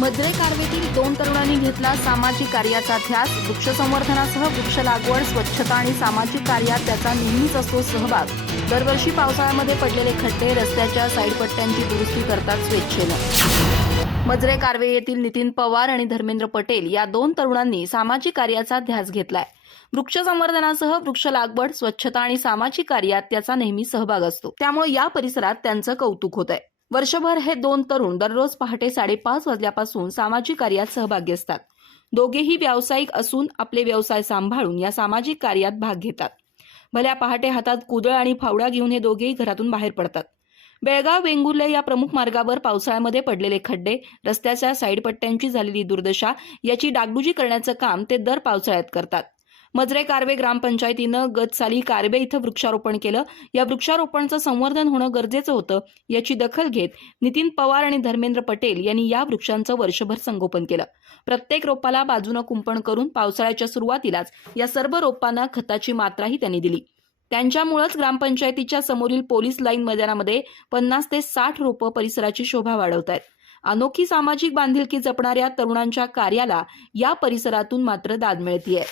मजरे कारवेतील दोन तरुणांनी घेतला सामाजिक कार्याचा ध्यास. वृक्ष संवर्धनासह वृक्ष लागवड स्वच्छता आणि सामाजिक कार्यात त्याचा नेहमीच असतो सहभाग. दरवर्षी पावसाळ्यामध्ये पडलेले खड्डे रस्त्याच्या साईडपट्ट्यांची दुरुस्ती करतात स्वेच्छेनं. मजरे कारवे येथील नितीन पवार आणि धर्मेंद्र पटेल या दोन तरुणांनी सामाजिक कार्याचा ध्यास घेतलाय. वृक्ष संवर्धनासह वृक्ष लागवड स्वच्छता आणि सामाजिक कार्यात त्याचा नेहमी सहभाग असतो. त्यामुळे या परिसरात त्यांचं कौतुक होत आहे वर्षभर हे दोन तरुण दररोज पहाटे साडेपाच वाजल्यापासून सामाजिक कार्यात सहभागी असतात. दोघेही व्यावसायिक असून आपले व्यवसाय सांभाळून या सामाजिक कार्यात भाग घेतात. भल्या पहाटे हातात कुदळ आणि फावडा घेऊन हे दोघेही घरातून बाहेर पडतात. बेळगाव वेंगुर्ले या प्रमुख मार्गावर पावसाळ्यामध्ये पडलेले खड्डे रस्त्याच्या साईडपट्ट्यांची झालेली दुर्दशा याची डागडुजी करण्याचं काम ते दर पावसाळ्यात करतात. मजरे कारवे ग्रामपंचायतीनं गत साली कारवे इथं वृक्षारोपण केलं. या वृक्षारोपणाचं संवर्धन होणं गरजेचं होतं याची दखल घेत नितीन पवार आणि धर्मेंद्र पटेल यांनी या वृक्षांचं वर्षभर संगोपन केलं. प्रत्येक रोपाला बाजूनं कुंपण करून पावसाळ्याच्या सुरुवातीलाच या सर्व रोपांना खताची मात्राही त्यांनी दिली. त्यांच्यामुळेच ग्रामपंचायतीच्या समोरील पोलीस लाईन मैदानामध्ये पन्नास ते साठ रोपं परिसराची शोभा वाढवत आहेत अनोखी सामाजिक बांधिलकी जपणाऱ्या तरुणांच्या कार्याला या परिसरातून मात्र दाद मिळतीये.